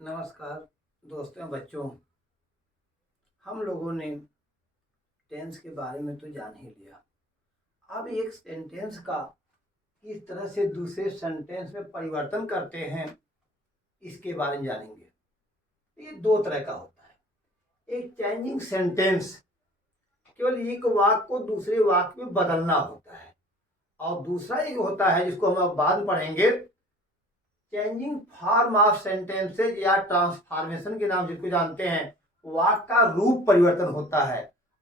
नमस्कार दोस्तों बच्चों। हम लोगों ने टेंस के बारे में तो जान ही लिया। अब एक सेंटेंस का किस तरह से दूसरे सेंटेंस में परिवर्तन करते हैं इसके बारे में जानेंगे। ये दो तरह का होता है। एक चेंजिंग सेंटेंस, केवल एक वाक्य को दूसरे वाक्य में बदलना होता है, और दूसरा एक होता है जिसको हम अब बाद में पढ़ेंगे, चेंजिंग फॉर्म ऑफ सेंटेंसेज या ट्रांसफॉर्मेशन के नाम जिसको जानते हैं। वाक्य का रूप परिवर्तन होता है,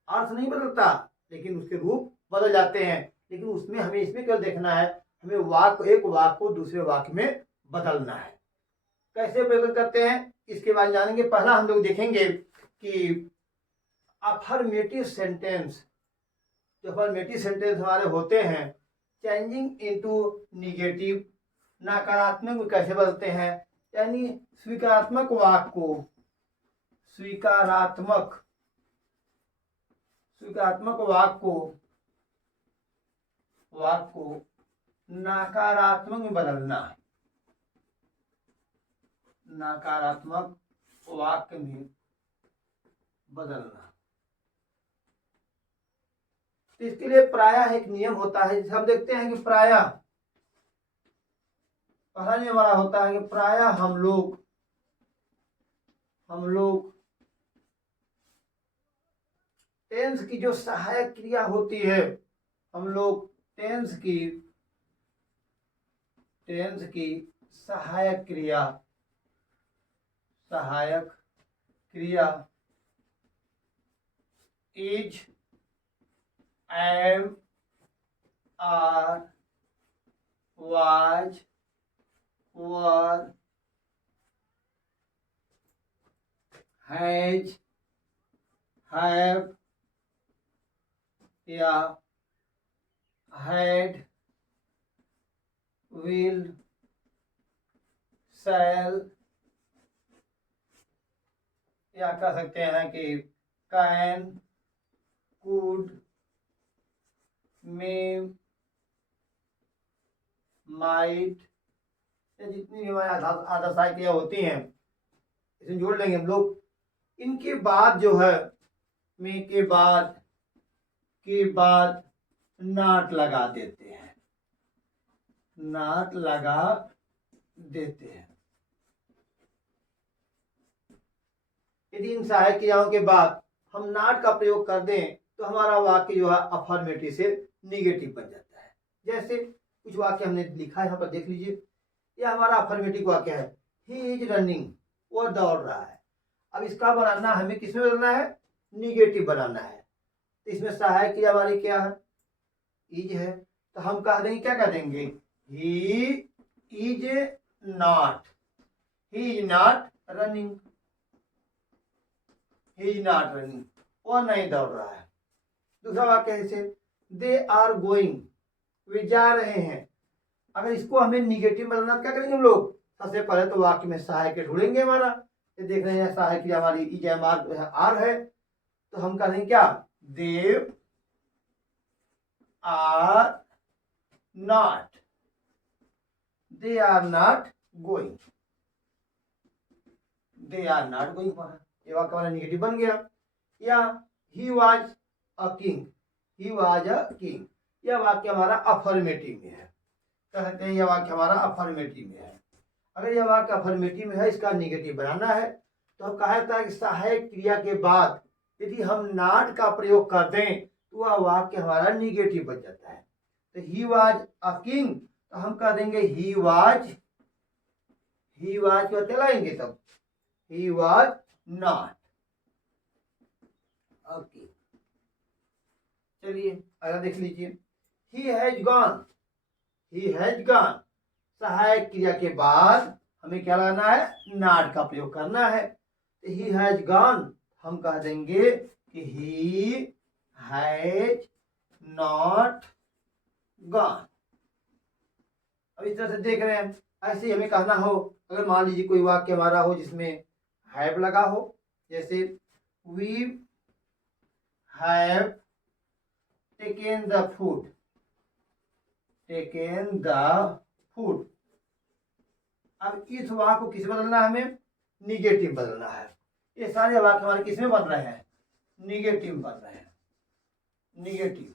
अर्थ नहीं बदलता लेकिन उसके रूप बदल जाते हैं। लेकिन उसमें हमें इसमें केवल देखना है, हमें एक वाक्य को दूसरे वाक्य में बदलना है। कैसे परिवर्तन करते हैं इसके बारे में जानेंगे। पहला हम लोग देखेंगे कि अफर्मेटिव सेंटेंस, जो अफर्मेटिव सेंटेंस हमारे होते हैं, चेंजिंग इनटू निगेटिव, नकारात्मक में कैसे बदलते हैं। यानी स्वीकारात्मक वाक्य को स्वीकारात्मक वाक्य को नकारात्मक में बदलना है, नकारात्मक वाक्य में बदलना। तो इसके लिए प्रायः एक नियम होता है, जिसे हम देखते हैं कि प्रायः पहला नियम हमारा होता है कि प्रायः हम लोग टेंस की जो सहायक क्रिया होती है, हम लोग टेंस की सहायक क्रिया is, am, are, was, were, has, have या हैड, विल, शैल, या कह सकते हैं कि कैन, कुड, मे, माइट, या जितनी भी हमारी आदर्शाई क्रिया होती हैं इसमें जोड़ लेंगे हम लोग। इनके बाद जो है मे के बाद नॉट लगा देते हैं, यदि इन सहायक क्रियाओं के बाद हम नॉट का प्रयोग कर दें तो हमारा वाक्य जो है अफर्मेटिव से निगेटिव बन जाता है। जैसे कुछ वाक्य हमने लिखा है, यहाँ पर देख लीजिए, यह हमारा अफर्मेटिव वाक्य है, ही इज रनिंग, वो दौड़ रहा है। अब इसका बनाना हमें किसमें बनाना है, निगेटिव बनाना है। तो इसमें सहायक क्रिया हमारी क्या है, इज है, तो हम कह देंगे, क्या कह देंगे, ही इज नॉट रनिंग, वो नहीं दौड़ रहा है। दूसरा वाक्य है, दे आर गोइंग, वे जा रहे हैं। अगर इसको हमें निगेटिव बनाना, क्या करेंगे हम लोग, सबसे पहले तो वाक्य में सहायक ढूंढेंगे। हमारा ये देख रहे हैं सहायक क्रिया हमारी इज एम आर है, तो हम कहेंगे क्या, दे आर नॉट गोइंग, ये वाक्य हमारा निगेटिव बन गया। या ही वाज अ किंग, यह वाक्य हमारा अफर्मेटिव में है, कहते हैं यह वाक्य हमारा अफर्मेटिव में है। अगर यह वाक्य अफर्मेटिव में है, इसका निगेटिव बनाना है, तो हम कहता है कि सहायक क्रिया के बाद यदि हम नॉट का प्रयोग कर दें तो वह वाक्य हमारा निगेटिव बन जाता है। तो ही वाज अ किंग, तो हम कह देंगे ही वाज को चलाएंगे, तब he was not a king. चलिए अगला देख लीजिए, ही हैज गॉन, सहायक क्रिया के बाद हमें क्या लगाना है, नॉट का प्रयोग करना है। तो ही हैज गॉन, हम कह देंगे कि ही हैज नॉट गॉन। अब इस तरह से देख रहे हैं, ऐसे ही हमें कहना हो, अगर मान लीजिए कोई वाक्य हमारा हो जिसमें हैव लगा हो, जैसे we have taken the food, अब इस वाक्य को किस बदलना है, हमें निगेटिव बदलना है। ये सारे वाक्य हमारे किसमें बन रहे हैं? निगेटिव बन रहे हैं, निगेटिव।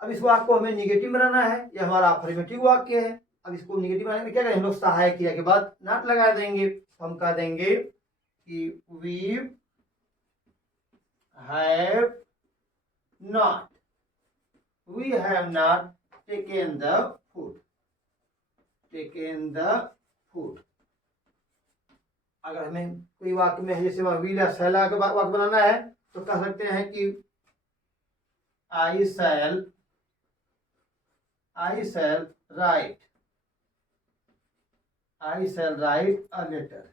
अब इस वाक्य को हमें निगेटिव बनाना है, यह हमारा अफर्मेटिव वाक्य है। अब इसको निगेटिव बनाने में क्या करें हम लोग? सहायक क्रिया के बाद नॉट लगा देंगे। तो हम कह देंगे कि we have not, we have not taken the food, taken the food. अगर हमें कोई वाक्य में जैसे विल या शैल का वाक्य बनाना है तो कह सकते हैं कि I shall write, I shall write a letter,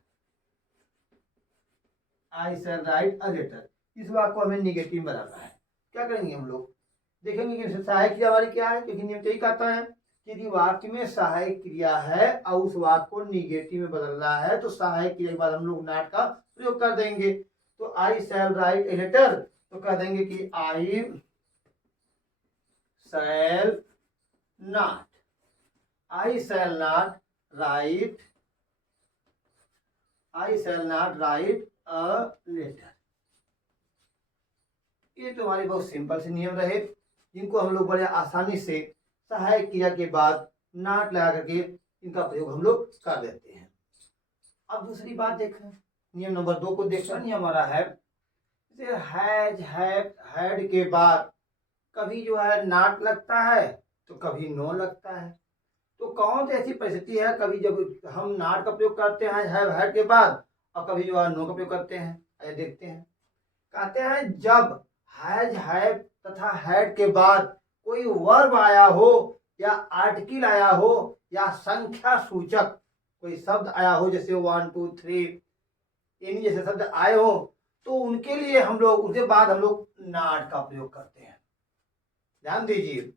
I shall write a letter। इस वाक्य को हमें निगेटिव बनाना है। क्या करेंगे हम लोग? देखेंगे कि सहायक क्रिया हमारी क्या है, क्योंकि नियम यही कहता है कि यदि वाक्य में सहायक क्रिया है और उस वाक्य को निगेटिव में बदलना है तो सहायक क्रिया के बाद हम लोग नॉट का प्रयोग कर देंगे। तो आई शैल राइट ए लेटर, तो कह देंगे कि I shall not, I shall not write, I shall not write a letter. ये तो हमारे बहुत सिंपल से नियम रहे, जिनको हम लोग बड़े आसानी से सहायक क्रिया के बाद नॉट लगा करके इनका प्रयोग हम लोग कर देते हैं। अब दूसरी बात देखें, नियम नंबर 2 को देखना। नियम हमारा है हैज, हैव, हैड के बाद कभी जो है नॉट लगता है तो कभी नो लगता है। तो कौन सी ऐसी परिस्थिति है कभी जब हम नॉट का प्रयोग करते हैं हैव, हैड के बाद, और कभी जो है नो का प्रयोग करते हैं? आइए देखते हैं। कहते हैं जब हैज, हैव तथा हैड के बाद कोई वर्ब आया हो या आर्टिकल आया हो या संख्या सूचक कोई शब्द आया हो, जैसे 1 2 3 इन जैसे शब्द आए हो, तो उनके लिए हम लोग उसके बाद हम लोग नॉट का प्रयोग करते हैं। ध्यान दीजिए,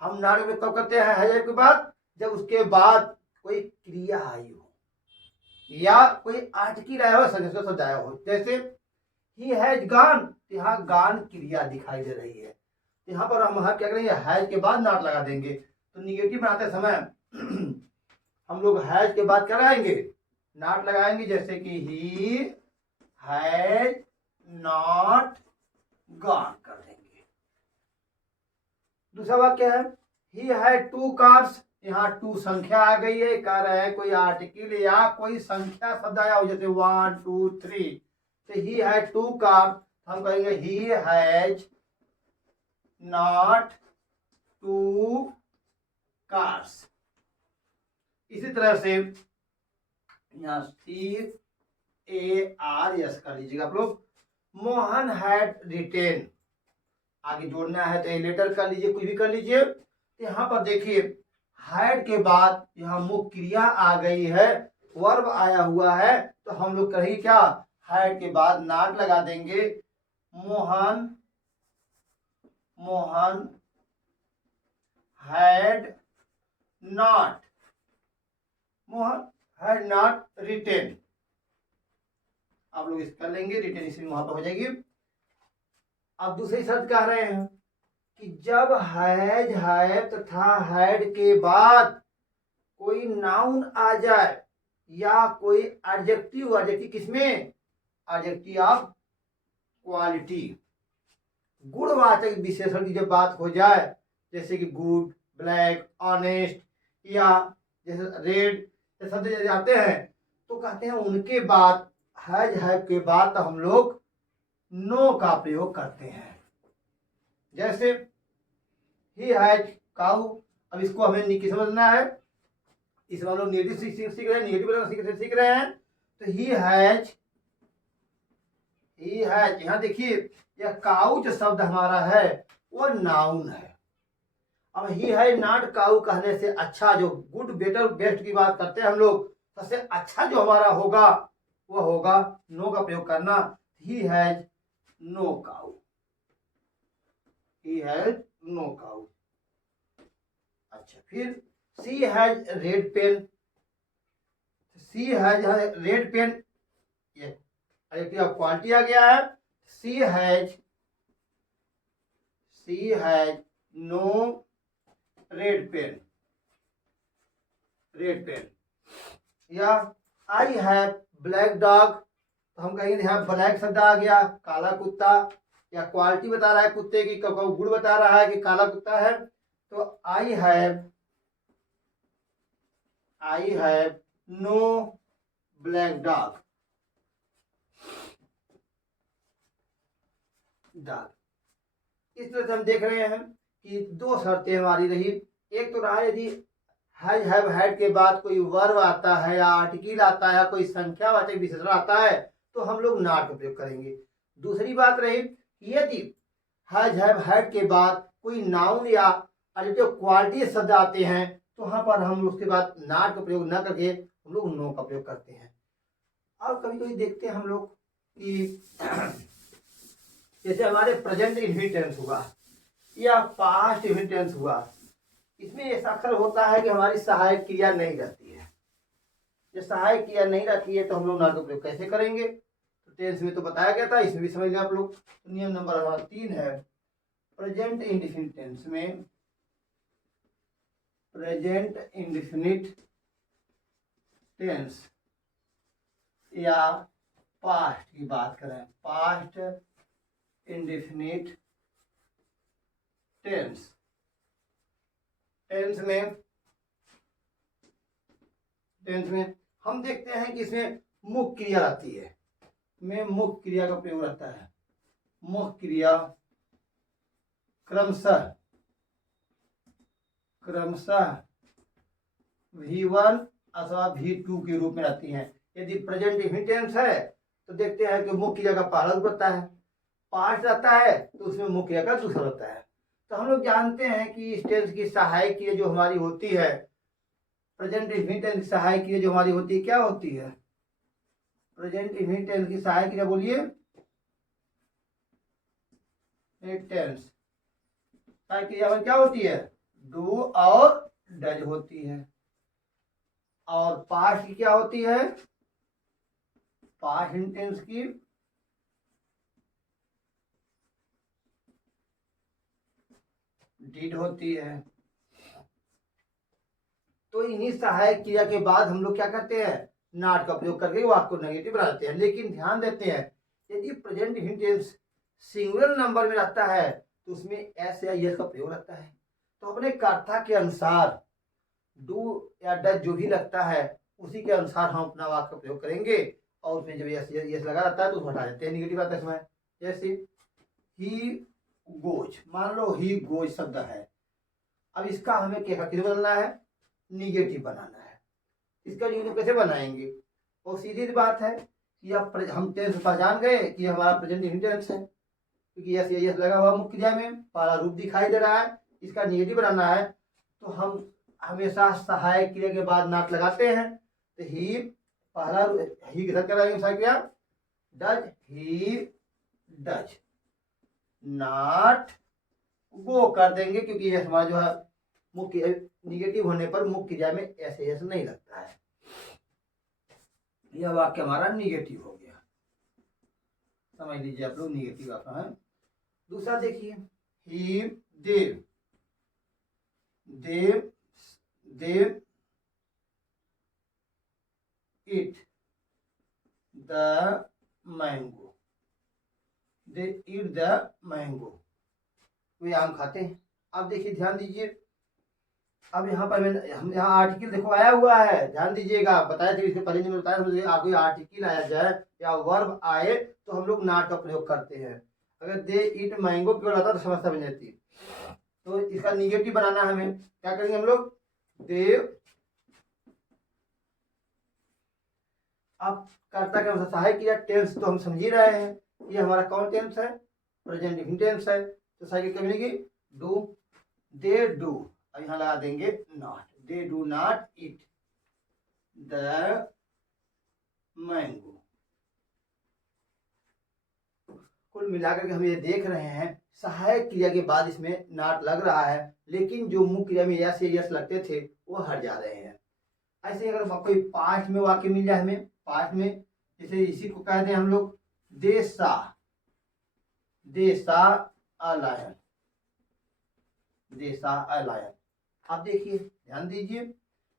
हम नॉट का प्रयोग कब करते हैं? हैज के बाद, जब उसके बाद कोई क्रिया आई हो या कोई आर्टिकल आया हो, संख्या शब्द आया हो। जैसे ही हैज गॉन, यहाँ गॉन क्रिया दिखाई दे रही है, यहाँ पर हम क्या करेंगे? हैज के बाद नॉट लगा देंगे। तो निगेटिव बनाते समय हम लोग हैज के बाद क्या लगाएंगे? नॉट लगाएंगे। जैसे कि ही हैज नॉट गॉन कर देंगे। दूसरा वाक्य है ही हैड 2 कार्स, यहाँ 2 संख्या आ गई है, कह रहे हैं कोई आर्टिकल या कोई संख्या शब्द आया हो, जैसे 1 2 3। तो ही हैड 2 कार्स, हम कहेंगे ही हैज नॉट 2 कार्स। इसी तरह से यहाँ CARS कर लीजिएगा आप लोग। मोहन हैड रिटेन, आगे जोड़ना है तो लेटर कर लीजिए, कुछ भी कर लीजिए। यहाँ पर देखिए हैड के बाद यहाँ मुख्य क्रिया आ गई है, वर्ब आया हुआ है, तो हम लोग करेंगे क्या? हैड के बाद नॉट लगा देंगे। Mohan had not, Mohan had not written. आप लोग इस कर लेंगे, रिटेन इसी वहां पर हो जाएगी। अब दूसरी शर्त कह रहे हैं कि जब हैज, हैव तथा हैड के बाद कोई नाउन आ जाए या कोई एडजेक्टिव, एडजेक्टिव किसमें? एडजेक्टिव ऑफ क्वालिटी, गुणवाचक विशेषण की जब बात हो जाए, जैसे कि गुड, ब्लैक, ऑनेस्ट या जैसे रेड शब्द जैसे आते हैं, तो कहते हैं उनके बाद हैज, हैव के बाद हम लोग नो का प्रयोग करते हैं। जैसे ही हैज काऊ, अब इसको हमें किस समझना है? इसमें हम लोग नेगेटिव सीख रहे हैं, निगेटिव सीख रहे हैं। तो ही हैज, यहाँ देखिए यह काऊ जो शब्द हमारा है वो नाउन है। अब ही है नॉट काऊ कहने से अच्छा, जो गुड, बेटर, बेस्ट की बात करते हैं हम लोग, सबसे अच्छा जो हमारा होगा वह होगा नो का प्रयोग करना। He has no cow, he has no cow. अच्छा, फिर she has red pen, she has red pen, ये क्वालिटी आ गया है। She has no red pen, या आई हैव ब्लैक डॉग, तो हम कहेंगे यहाँ ब्लैक शब्द आ गया, काला कुत्ता, या क्वालिटी बता रहा है कुत्ते की, गुण बता रहा है कि काला कुत्ता है, तो I have no black dog. इस तरह से हम देख रहे हैं कि दो शर्तें हमारी रही। एक तो रहा यदि हैज हैव हैड के बाद कोई वर्ब आता है या आर्टिकल आता है या कोई संख्यावाचक विशेषण आता है तो हम लोग नॉट का प्रयोग करेंगे। दूसरी बात रही कि यदि हैज हैव हैड के बाद कोई नाउन या एडजेक्टिव क्वालिटी शब्द आते हैं तो वहां पर हम उसके बाद नॉट का प्रयोग न करके हम लोग नो का प्रयोग करते हैं। और कभी कभी देखते हैं हम लोग कि जैसे हमारे प्रेजेंट इन्फिनिट हुआ या पास्ट इन्फिनिट हुआ, इसमें ऐसा अक्सर होता है कि हमारी सहायक क्रिया नहीं रहती है। जब सहायक क्रिया नहीं रहती है तो हम लोग नॉट का प्रयोग कैसे करेंगे, तो टेंस में तो बताया गया था, इसमें भी समझ लें आप लोग। तो नियम नंबर हमारा 3 है, प्रेजेंट इंडेफिनिट टेंस में, प्रेजेंट इंडेफिनिट टेंस या पास्ट की बात करें, पास्ट इंडेफिनिट टेंस में हम देखते हैं कि इसमें मुख्य क्रिया आती है, में मुख्य क्रिया का प्रयोग रहता है। मुख्य क्रिया क्रमशः V1 अथवा V2 के रूप में आती हैं। यदि प्रेजेंट इंडेफिनिट है तो देखते हैं कि मुख्य क्रिया का पहला रूप रहता है, पास्ट रहता है तो उसमें मुख्य क्रिया का दूसरा रहता है। तो हम लोग जानते हैं कि इस टेंस की सहायक क्रिया जो हमारी होती है, प्रेजेंट इंडेफिनिट टेंस की सहायक क्रिया जो हमारी होती है क्या होती है, प्रेजेंट इंडेफिनिट टेंस की सहायक क्रिया बोलिए, टेंस सहायक क्रिया में क्या होती है, डू और डज होती है। और पास्ट की क्या होती है, पास्ट टेंस की डिड होती है। तो इन्हीं सहायक क्रिया के बाद हम लोग क्या करते हैं, नॉट का प्रयोग करके वाक्य को नेगेटिव बना देते हैं। लेकिन ध्यान देते हैं यदि प्रेजेंट इंडेफिनिट सिंगुलर नंबर में रहता है तो उसमें एस या यस का प्रयोग रहता है। तो अपने कर्ता के अनुसार डू या डज जो भी लगता है उसी के अनुसार हम अपना वाक्य का प्रयोग करेंगे, और उसमें जब यस लगा रहता है तो उसको हटा देते हैं, निगेटिव आता है इसमें। जैसे ही गोज, मान लो ही गोज शब्द है, अब इसका हमें क्या बदलना है, निगेटिव बनाना है। इसका निगेटिव कैसे बनाएंगे, और सीधी बात है कि अब हम टेंस पहचान गए कि हमारा प्रेजेंट इंडेफिनिट है, क्योंकि यस यस लगा हुआ मुख्य क्रिया में, पहला रूप दिखाई दे रहा है, इसका निगेटिव बनाना है तो हम हमेशा सहायक क्रिया के बाद नॉट लगाते हैं। तो ही पहला ही किधर कराएंगे सहायक क्रिया, does he does, not go कर देंगे क्योंकि ये हमारा जो है मुख्य निगेटिव होने पर मुख्य क्रिया में ऐसे ऐसे नहीं लगता है। यह वाक्य हमारा निगेटिव हो गया, समझ लीजिए आप लोग, निगेटिव वाक्य है। दूसरा देखिए, ही देव देव देव eat the mango, they eat the mango, वे आम खाते हैं। अब देखिए ध्यान दीजिए, अब यहाँ पर हम यहाँ आर्टिकल देखो आया हुआ है, ध्यान दीजिएगा, बताया था इसके पहले नहीं बताया, आपको आर्टिकल आया जाए या वर्ब आए तो हम लोग नॉट का प्रयोग करते हैं। अगर दे ईट मैंगो केवल आता तो समस्या बन जाती, तो इसका निगेटिव बनाना हमें क्या करेंगे हम लोग, देव, अब कर्ता के अनुसार सहायक क्रिया टेंस तो हम समझ ही रहे हैं, ये हमारा कौन टेंस है, प्रेजेंट इंडेफिनिट टेंस है, तो सहायक क्या मिलेगी, डू, दे डू, अब यहाँ लगा देंगे not, they do not eat the mango. कुल मिलाकर के हम ये देख रहे हैं सहायक क्रिया के बाद इसमें नॉट लग रहा है, लेकिन जो मुख्य क्रिया में यस यस लगते थे वो हट जा रहे हैं। ऐसे अगर कोई पास्ट में वाक्य मिल जाए हमें, पास्ट में जैसे इसी को कहते हैं हम लोग देसा, देसा अलायन, देसा अलायन। अब देखिए ध्यान दीजिए,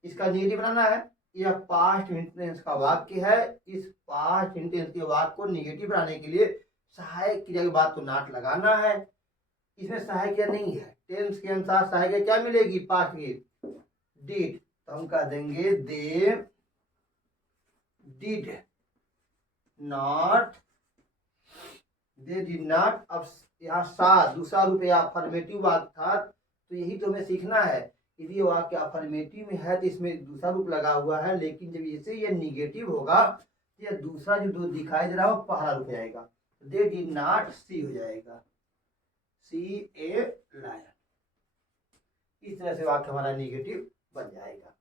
इसका निगेटिव बनाना है, यह पास्ट इंटेंस का वाक्य है। इस पास्ट इंटेंस के वाक्य को निगेटिव बनाने के लिए सहायक क्रिया के बाद तो नॉट लगाना है। इसमें सहायक क्रिया नहीं है। टेंस के अनुसार सहायक क्रिया क्या मिलेगी? पास्ट की डिड, तो हम कह देंगे they did not, they did not. अब यहाँ सा दूसरा रूप या अफर्मेटिव वाक्य था, तो यही तो हमें सीखना है। यदि वाक्य अफर्मेटिव में है तो इसमें दूसरा रूप लगा हुआ है, लेकिन जब इसे ये निगेटिव होगा तो यह दूसरा जो दो दिखाई दे रहा है वो पहला रूप हो जाएगा। दे डिड नॉट सी हो जाएगा, सी ए लायन। इस तरह से वाक्य हमारा निगेटिव बन जाएगा।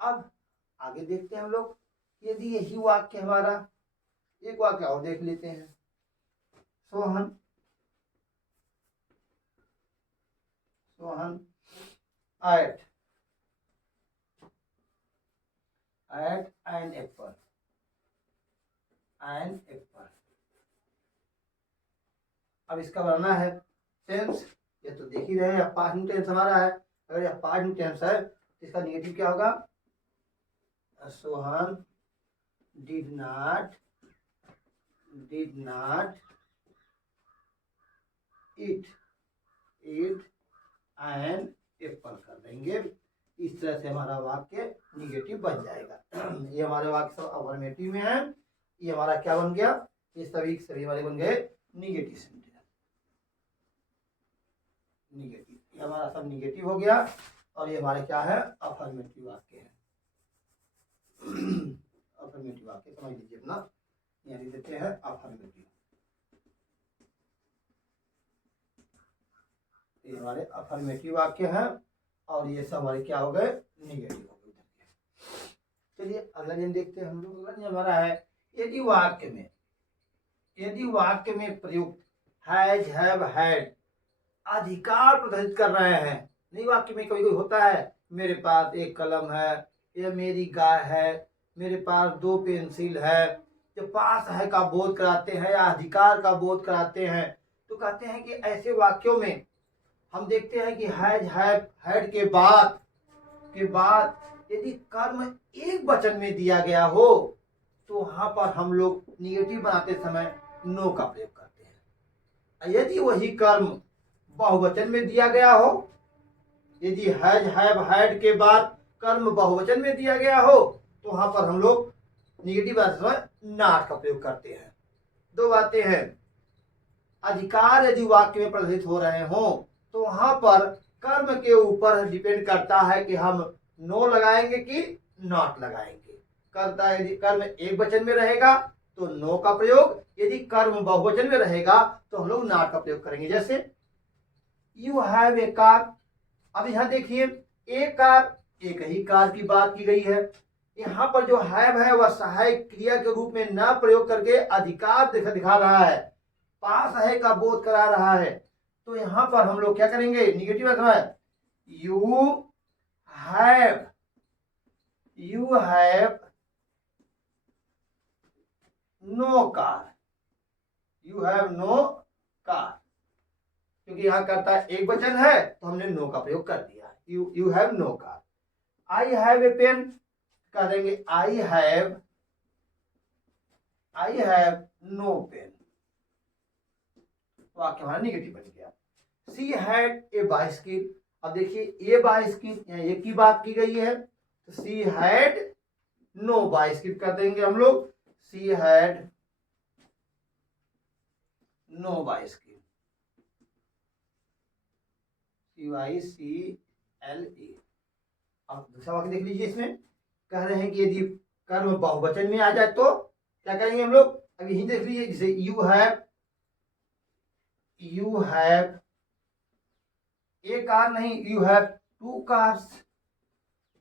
अब आगे देखते हैं हम लोग, यदि यही वाक्य हमारा, एक वाक्य और देख लेते हैं। Sohan ate an apple, an apple। अब इसका बनाना है टेंस, ये तो देख ही रहे हैं पास्ट टेंस हमारा है। अगर यह पास्ट टेंस है तो इसका निगेटिव क्या होगा? Sohan did not eat an apple कर देंगे। इस तरह से हमारा वाक्य निगेटिव बन जाएगा। ये हमारे वाक्य सब अफर्मेटिव में है, ये हमारा क्या बन गया? ये सभी हमारे बन गए निगेटिव सेंटेंस। निगेटिव, ये हमारा सब निगेटिव हो गया, और ये हमारे क्या है? अफर्मेटिव वाक्य है। अफर्मेटिव वाक्य समझ लीजिए अपना, यहाँ लिख देते हैं अफर्मेटिव। ये हमारे अफर्मेटिव वाक्य हैं, और ये सब हमारे क्या हो गए? निगेटिव हो गए। चलिए अगला नियम देखते हैं हम लोग। अगला नियम हमारा है, यदि वाक्य में प्रयुक्त हैज, हैव, हैड अधिकार प्रदर्शित कर रहे हैं। नहीं, वाक्य में कभी कोई होता है, मेरे पास एक कलम है, या मेरी गाय है, मेरे पास 2 पेंसिल है, जो पास है का बोध कराते हैं या अधिकार का बोध कराते हैं, तो कहते हैं कि ऐसे वाक्यों में हम देखते हैं कि हैज, हैव, हैड के बाद यदि कर्म एक वचन में दिया गया हो तो वहां पर हम लोग निगेटिव बनाते समय नो का प्रयोग करते हैं। यदि वही कर्म बहुवचन में दिया गया हो, यदि हैज, हैव, हैड के बाद कर्म बहुवचन में दिया गया हो तो वहां पर हम लोग निगेटिव बनाते समय नॉट का प्रयोग करते हैं। दो बातें हैं, अधिकार यदि वाक्य में प्रदर्शित हो रहे हों तो वहां पर कर्म के ऊपर डिपेंड करता है कि हम नो लगाएंगे कि नॉट लगाएंगे। करता है यदि कर्म एक वचन में रहेगा तो नो का प्रयोग, यदि कर्म बहुवचन में रहेगा तो हम लोग नॉट का प्रयोग करेंगे। जैसे यू हैव ए कार, अब यहां देखिए एक कार, एक ही कार की बात की गई है। यहाँ पर जो हैव है वह सहायक क्रिया के रूप में न प्रयोग करके अधिकार दिखा रहा है, पास है का बोध करा रहा है। तो यहां पर हम लोग क्या करेंगे? निगेटिव है, you have no car, you have no car, क्योंकि यहां करता है एक वचन है तो हमने नो का प्रयोग कर दिया, you have no car. I have a pen, कह देंगे आई हैव नो पेन, वाक्य हमारा निगेटिव बन गया। सी हैड ए बाइसिकल, अब देखिए ए बाइसिकल यहाँ एक की बात की गई है, तो सी हैड नो बाइसिकल कर देंगे हम लोग, she had no bicycle, CYCLE। अब दूसरा वाक्य देख लीजिए, इसमें कह रहे हैं कि यदि कर्म बहुवचन में आ जाए तो क्या करेंगे हम लोग? अब यही देख लीजिए, जैसे यू हैव एक कार नहीं, यू हैव 2 कार्स,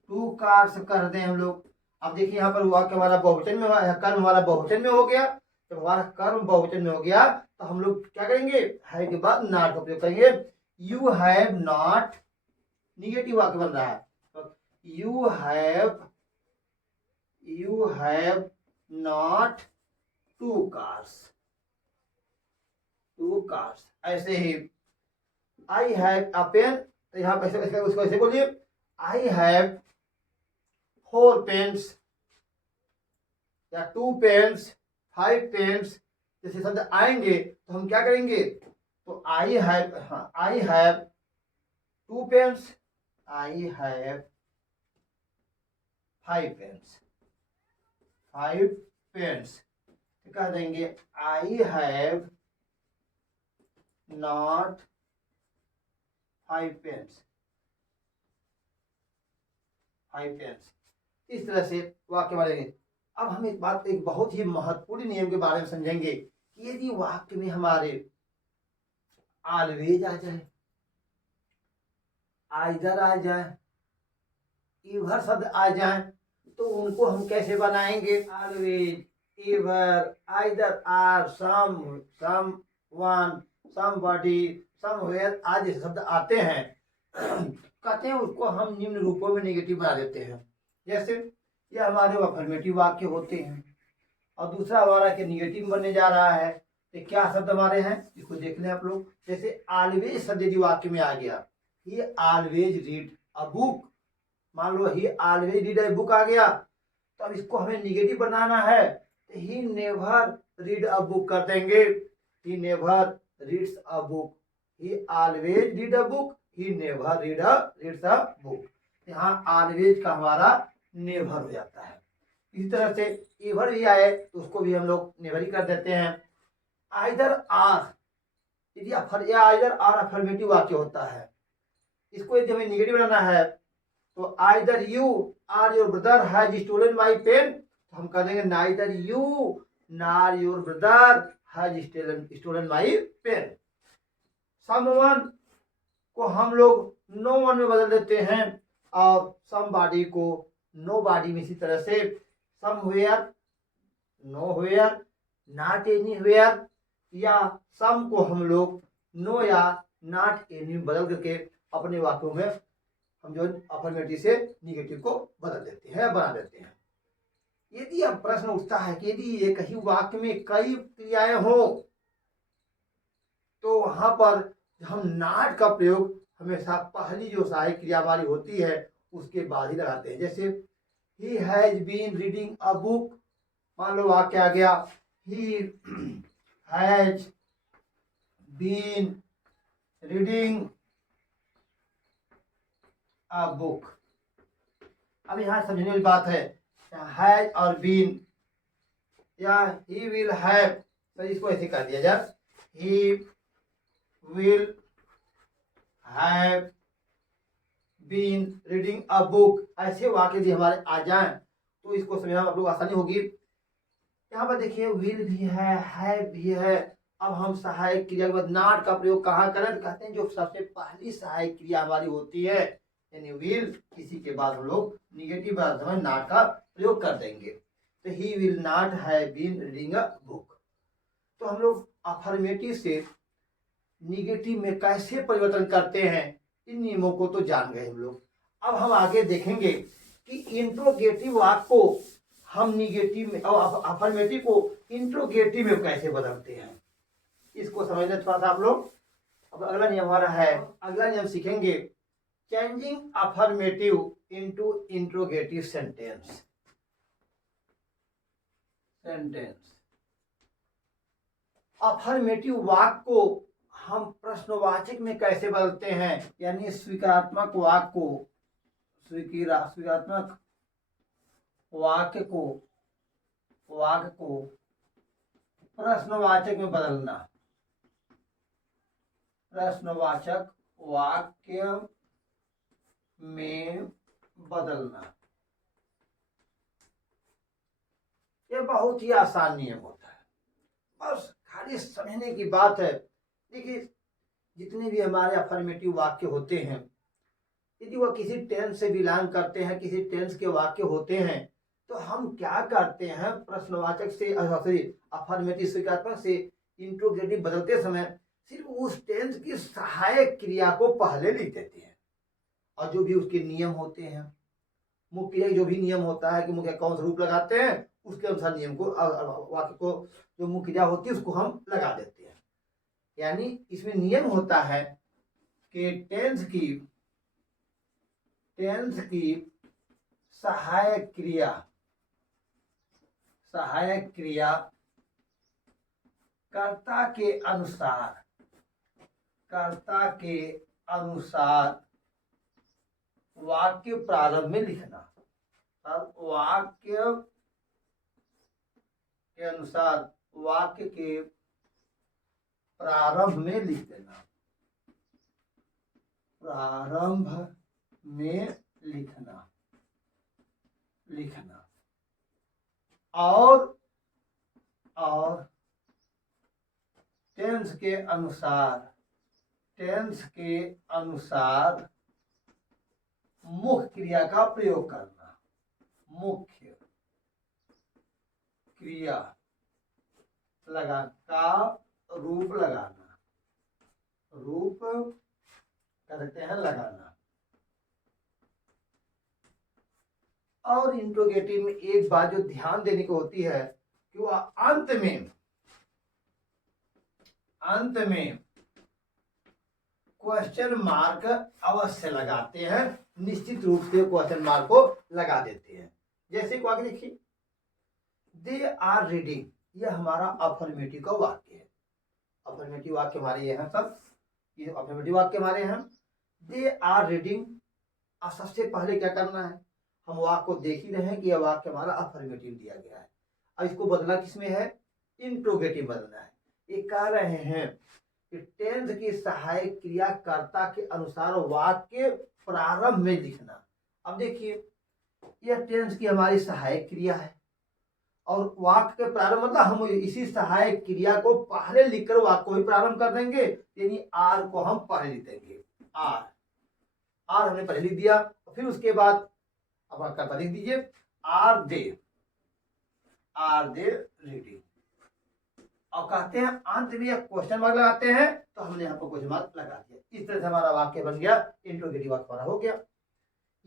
2 कार्स कर दें हम लोग। अब देखिए यहाँ पर वाक्य हमारा बहुवचन में, कर्म हमारा बहुवचन में हो गया। जब हमारा कर्म बहुवचन में हो गया तो हम लोग क्या करेंगे? है के बाद नॉट का प्रयोग करेंगे। यू हैव नॉट, निगेटिव वाक्य बन रहा है, तो you have not 2 cars, 2 cars. ऐसे ही आई हैव अ पेन, तो यहाँ पे उसको ऐसे बोलिए, आई हैव 4 पेन्स या 2 पेन्स, 5 पेन्स जैसे शब्द आएंगे तो हम क्या करेंगे, तो I have 2 pens, I have 5 pens, 5 pens, तो कह देंगे I have not 5 pens, 5 pens. इस तरह से वाक्य बनेंगे। अब हम एक बहुत ही महत्वपूर्ण नियम के बारे में समझेंगे कि यदि वाक्य में हमारे ऑलवेज आ जाए, आइदर आ जाए, इवर शब्द आ जाए, तो उनको हम कैसे बनाएंगे। Always, ever, either, or, someone, somebody, somewhere आदि जैसे शब्द आते हैं कहते हैं उसको हम निम्न रूपों में नेगेटिव बना देते हैं। जैसे ये हमारे अफर्मेटिव वाक्य होते हैं और दूसरा हमारा के निगेटिव बनने जा रहा है। तो क्या शब्द हमारे हैं इसको देख लें आप लोग। जैसे ऑलवेज शब्द यदि वाक्य में आ गया, he always read a book, मान लो he always read a book आ गया, तो अब इसको हमें निगेटिव बनाना है तो he never read a book कर देंगे। He never reads a book, he always read a book, he never reads a book. यहाँ ऑलवेज का हमारा नेवर हो जाता है। इसी तरह से इवर भी आए तो उसको भी हम लोग नेवर ही कर देते हैं। आइदर आर, यदि आइदर आर अफर्मेटिव वाक्य होता है, इसको यदि हमें निगेटिव बनाना है तो either you or your brother has stolen my pen, तो हम कह देंगे neither you nor your brother has stolen my pen. Someone को हम लोग नो वन में बदल देते हैं और समबॉडी को नो बॉडी में। इसी तरह से समवेयर, नोवेयर, नॉट एनीवेयर, या सम को हम लोग नो या नॉट एनी बदल करके अपने वाक्यों में हम जो अफर्मेटिव से निगेटिव को बदल देते हैं, बना देते हैं। यदि अब प्रश्न उठता है कि यदि एक ही वाक्य में कई क्रियाएं हो तो वहां पर हम नॉट का प्रयोग हमेशा पहली जो सहायक क्रिया हमारी होती है उसके बाद ही लगाते हैं। जैसे he has been reading a book, मान लो वाक्य आ गया he has been reading a book. अब यहाँ समझने वाली बात है, हैज और बीन या ही विल हैव, तो इसको ऐसे कर दिया जाए he will have been reading a book. ऐसे वाक्य यदि हमारे आ जाएं तो इसको समझना आप लोग आसानी होगी। यहाँ पर देखिए विल भी है, हैव भी है। अब हम सहायक क्रिया के बाद नॉट का प्रयोग कहाँ करें, तो कहते हैं जो सबसे पहली सहायक क्रिया हमारी होती है यानी विल, इसी के बाद हम लोग निगेटिव में नॉट का प्रयोग कर देंगे। तो he will not have been reading a book. तो हम लोग अफर्मेटिव से निगेटिव में कैसे परिवर्तन करते हैं इन नियमों को तो जान गए हम लोग। अब हम आगे देखेंगे कि इंट्रोगेटिव वाक्य को हम निगेटिव में और अफर्मेटिव को इंट्रोगेटिव में कैसे बदलते हैं, इसको समझना थोड़ा सा आप लोग। अब अगला नियम हमारा है, अगला नियम सीखेंगे changing affirmative into interrogative sentence. Affirmative वाक्य को हम प्रश्नवाचक में कैसे बदलते हैं, यानी स्वीकारात्मक वाक्य को स्वीकारात्मक वाक्य को प्रश्नवाचक में बदलना, प्रश्नवाचक वाक्य में बदलना। यह बहुत ही आसान नियम होता है, बस खाली समझने की बात है। देखिए जितने भी हमारे अफर्मेटिव वाक्य होते हैं यदि वह किसी टेंस से बिलोंग करते हैं, किसी टेंस के वाक्य होते हैं, तो हम क्या करते हैं प्रश्नवाचक से अफर्मेटिव स्वीकारात्मक से इंट्रोगेटिव बदलते समय सिर्फ उस टेंस की सहायक क्रिया को पहले लिख देते हैं और जो भी उसके नियम होते हैं, मुख्य जो भी नियम होता है कि मुख्य कौन सा रूप लगाते हैं उसके अनुसार नियम को वाक्य को जो मुख्य क्रिया होती है उसको हम लगा देते हैं। यानी इसमें नियम होता है कि टेंस की सहायक क्रिया, सहायक क्रिया कर्ता के अनुसार, कर्ता के अनुसार वाक्य प्रारंभ में लिखना। अब वाक्य के अनुसार वाक्य के प्रारंभ में लिख देना, प्रारंभ में लिखना, लिखना। और टेंस के अनुसार, टेंस के अनुसार मुख्य क्रिया का प्रयोग करना, मुख्य क्रिया लगा का रूप लगाना, रूप कहते हैं लगाना। और इंट्रोगेटिव में एक बात जो ध्यान देने की होती है कि वह अंत में क्वेश्चन मार्क अवश्य लगाते हैं, निश्चित रूप से क्वेश्चन मार्क को लगा देते हैं। जैसे को आगे देखिए, दे आर रीडिंग, यह हमारा अफर्मेटिव का वाक्य है। अफर्मेटिव वाक्य हमारे ये हैं, सब ये अफर्मेटिव वाक्य हमारे हैं। दे आर रीडिंग, अब सबसे पहले क्या करना है, हम वाक्य को देख ही रहे हैं कि यह वाक्य हमारा अफर्मेटिव दिया गया है। अब इसको बदलना किसमें है, इंट्रोगेटिव बदलना है। ये कह रहे हैं कि टेंस की सहायक क्रिया कर्ता के अनुसार वाक्य प्रारंभ में लिखना। अब देखिए, यह टेंस की हमारी सहायक क्रिया है और वाक्य के प्रारंभ मतलब हम इसी सहायक क्रिया को पहले लिखकर वाक्य को ही प्रारंभ कर देंगे, यानी आर को हम पहले लिख देंगे। आर हमने पहले लिख दिया, फिर उसके बाद अब कर्ता लिख दीजिए, आर दे रीडिंग। और कहते हैं अंत में क्वेश्चन मार्क लगाते हैं, तो हमने यहाँ पर क्वेश्चन मार्क लगा दिया। इस तरह से हमारा वाक्य बन गया, इंट्रोगेटिव वाक्य हमारा हो गया।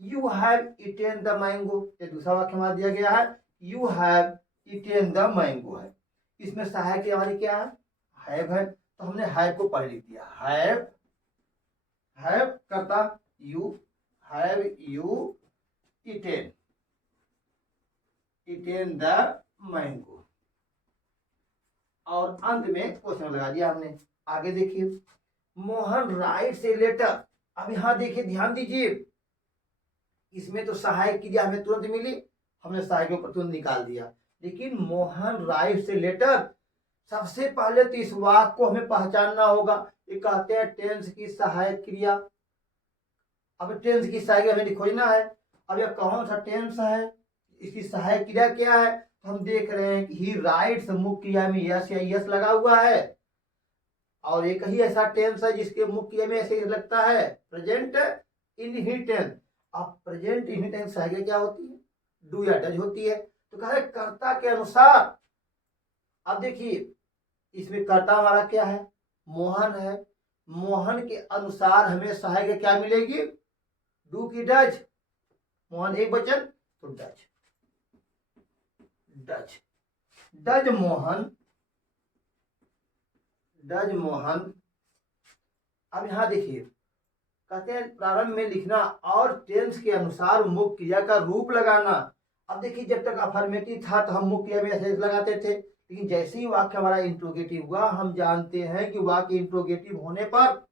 You have eaten the mango, ये दूसरा वाक्य हमारा दिया गया है, you have eaten the mango है। इसमें सहायक हमारी क्या है, हैव है, तो हमने हैव को पहले लिख दिया। हैव करता you, have you eaten the mango, और अंत में क्वेश्चन लगा दिया हमने। आगे देखिए, मोहन राइट से लेटर। अब यहां देखिए, ध्यान दीजिए, इसमें तो सहायक क्रिया हमें तुरंत मिली, हमने सहायक को तुरंत निकाल दिया। लेकिन मोहन राइट से लेटर, सबसे पहले तो इस वाक्य को हमें पहचानना होगा। ये कहते हैं टेंस की सहायक क्रिया। अब टेंस की सहायक हमें खोजना है। अब यह कौन सा टेंस है, इसकी सहायक क्रिया क्या है, तो हम देख रहे हैं कि ही राइट्स मुख्य क्रिया में यस या यस लगा हुआ है, और एक ही ऐसा टेंस है जिसके मुख्य क्रिया में ऐसे लगता है प्रेजेंट इनफिनिट। अब प्रेजेंट इनफिनिट सहायक क्या होती है, डू या डज होती है। तो कह रहे कर्ता के अनुसार। अब देखिए, इसमें कर्ता हमारा क्या है, मोहन है। मोहन के अनुसार हमें सहायक क्या मिलेगी, डू की डज। मोहन एक वचन तो डज, डज मोहन। अब यहां देखिए, कहते हैं प्रारंभ में लिखना और टेंस के अनुसार मुख्य क्रिया का रूप लगाना। अब देखिए, जब तक अफर्मेटिव था तो हम मुख्य क्रिया में ऐसे लगाते थे, लेकिन जैसे ही वाक्य हमारा इंट्रोगेटिव हुआ, हम जानते हैं कि वाक्य इंट्रोगेटिव होने पर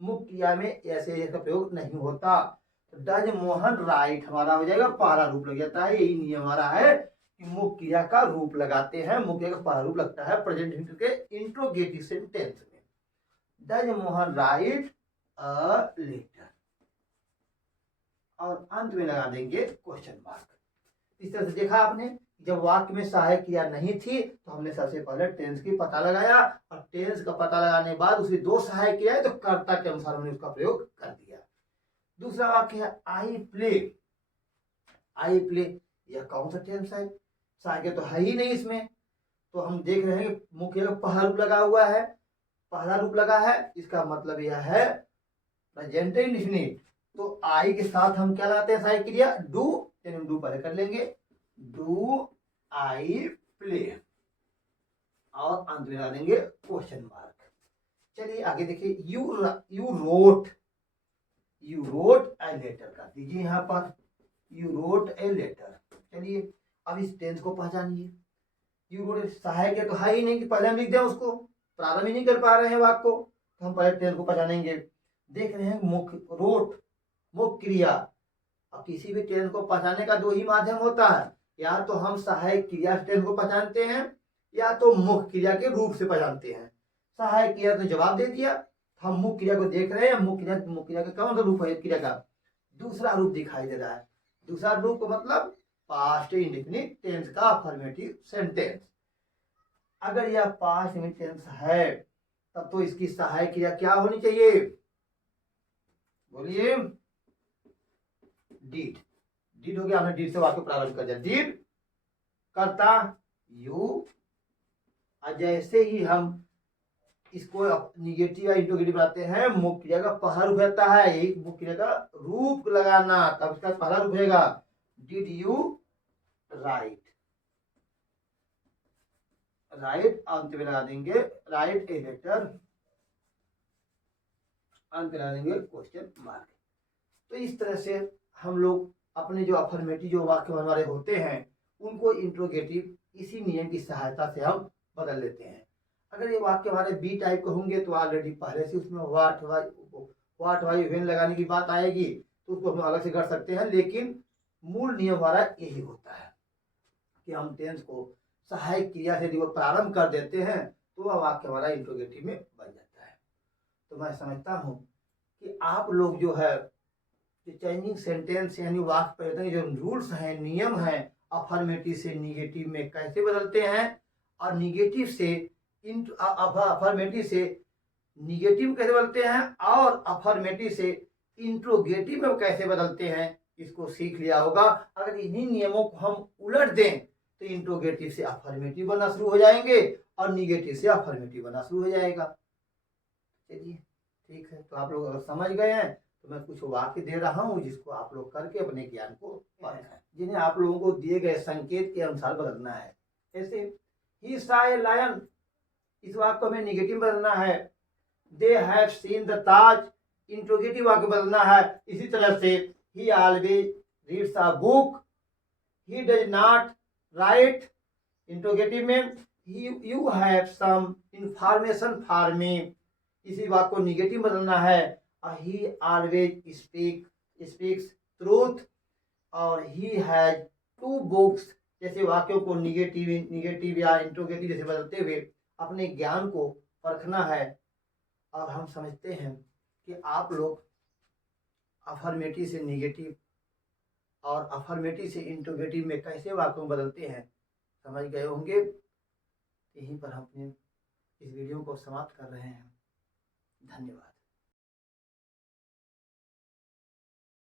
मुख्य क्रिया में ऐसे का प्रयोग नहीं होता। तो डज मोहन राइट हमारा हो जाएगा, पहला रूप लग जाता है। यही नियम हमारा है कि मुख्य क्रिया का रूप लगाते हैं, मुख्य क्रिया का पहला रूप लगता है प्रेजेंट के इंट्रोगेटिव सेंटेंस में। Does Mohan write a letter, और अंत में लगा देंगे क्वेश्चन मार्क। इस तरह से देखा आपने, जब वाक्य में सहायक क्रिया नहीं थी तो हमने सबसे पहले टेंस की पता लगाया, और टेंस का पता लगाने के बाद उसकी दो सहायक क्रिया है तो कर्ता के अनुसार हमने उसका प्रयोग कर दिया। दूसरा वाक्य है आई प्ले। यह कौन सा टेंस है, सहायक तो है ही नहीं इसमें। तो हम देख रहे हैं मुख्य का पहला रूप लगा हुआ है, पहला रूप लगा है, इसका मतलब यह है प्रेजेंट इंडेफिनिट। तो आई के साथ हम क्या लगाते हैं सहायक क्रिया, डू। डू पहले कर लेंगे, डू आई प्ले, और अंत में लगा देंगे क्वेश्चन मार्क। चलिए आगे देखिए, यू रोट अ लेटर कर दीजिए यहाँ पर। You wrote a letter. चलिए अब इस टेंस को पहचानिए। यू रोट सहायक है तो है ही नहीं कि पहले हम लिख दें उसको, प्रारंभ ही नहीं कर पा रहे हैं वाक्य को, तो हम पहले टेंस को पहचानेंगे। देख रहे हैं मुख्य रोट मुख्य क्रिया। अब किसी भी टेंस को पहचानने का दो ही माध्यम होता है, या तो हम सहायक क्रिया से टेंस को पहचानते हैं या तो मुख्य क्रिया के रूप से पहचानते हैं। सहायक क्रिया तो जवाब दे दिया, हम मुख्य क्रिया को देख रहे हैं। मुख्य क्रिया का कौन सा रूप है क्रिया का? दूसरा रूप दिखाई दे रहा है। दूसरा रूप का मतलब पास्ट इंडेफिनिट टेंस का अफर्मेटिव सेंटेंस। अगर यह पास्ट इंडेफिनिट टेंस है तब तो इसकी सहायक क्रिया क्या होनी चाहिए? बोलिए। डिड। डिड हो गया, हमने डिड से वाक्य प्रारंभ कर दिया। डिड करता यू। जैसे ही हम इसको निगेटिव या इंट्रोगेटिव बनाते हैं, मुख्य क्रिया का पहला रूप रहता है, यही मुख्य क्रिया का रूप लगाना, तब इसका पहला रूप रहेगा डिड यू राइट। राइट अंत में लगा देंगे राइट ए लेटर, अंत में लगा देंगे क्वेश्चन मार्क। तो इस तरह से हम लोग अपने जो अफर्मेटिव जो वाक्य हमारे होते हैं उनको इंट्रोगेटिव इसी नियम की सहायता से हम बदल लेते हैं। अगर ये वाक्य हमारे बी टाइप के होंगे तो ऑलरेडी पहले से उसमें व्हाट वाई व्हेन लगाने की बात आएगी, तो उसको हम अलग से कर सकते हैं। लेकिन मूल नियम हमारा यही होता है कि हम टेंस को सहायक क्रिया से जब प्रारंभ कर देते हैं तो वह वाक्य हमारा इंट्रोगेटिव में बन जाता है। तो मैं समझता हूँ कि आप लोग जो है चेंजिंग सेंटेंस यानी वाक्य परिवर्तन के जो रूल्स हैं, नियम हैं, अफर्मेटिव से निगेटिव में कैसे बदलते हैं और निगेटिव से अफर्मेटिव से निगेटिव कैसे बदलते हैं और अफर्मेटिव से इंट्रोगेटिव में कैसे बदलते हैं, इसको सीख लिया होगा। अगर इन्हीं नियमों को हम उलट दें तो इंट्रोगेटिव से अफर्मेटिव बनना शुरू हो जाएंगे और निगेटिव से अफर्मेटिव बनना शुरू हो जाएगा। चलिए ठीक है, तो आप लोग अगर समझ गए हैं तो मैं कुछ वाक्य दे रहा हूँ जिसको आप लोग करके अपने ज्ञान को परखें, जिन्हें आप लोगों को दिए गए संकेत के अनुसार बदलना है। जैसे ही saw a lion, इस वाक्य को हमें निगेटिव बदलना है। They have seen the Taj, interrogative वाक्य बदलना है। इसी तरह से he always reads a book, he does not write, interrogative में you have some information for me, इसी वाक्य को निगेटिव बदलना है। ही ऑलवेज स्पीक्स ट्रूथ, और ही हैज 2 बुक्स, जैसे वाक्यों को निगेटिव या इंट्रोगेटिव जैसे बदलते हुए अपने ज्ञान को परखना है। और हम समझते हैं कि आप लोग अफर्मेटिव से निगेटिव और अफर्मेटिव से इंट्रोगेटिव में कैसे वाक्यों बदलते हैं समझ गए होंगे। यहीं पर हम अपने इस वीडियो को समाप्त कर रहे हैं। धन्यवाद।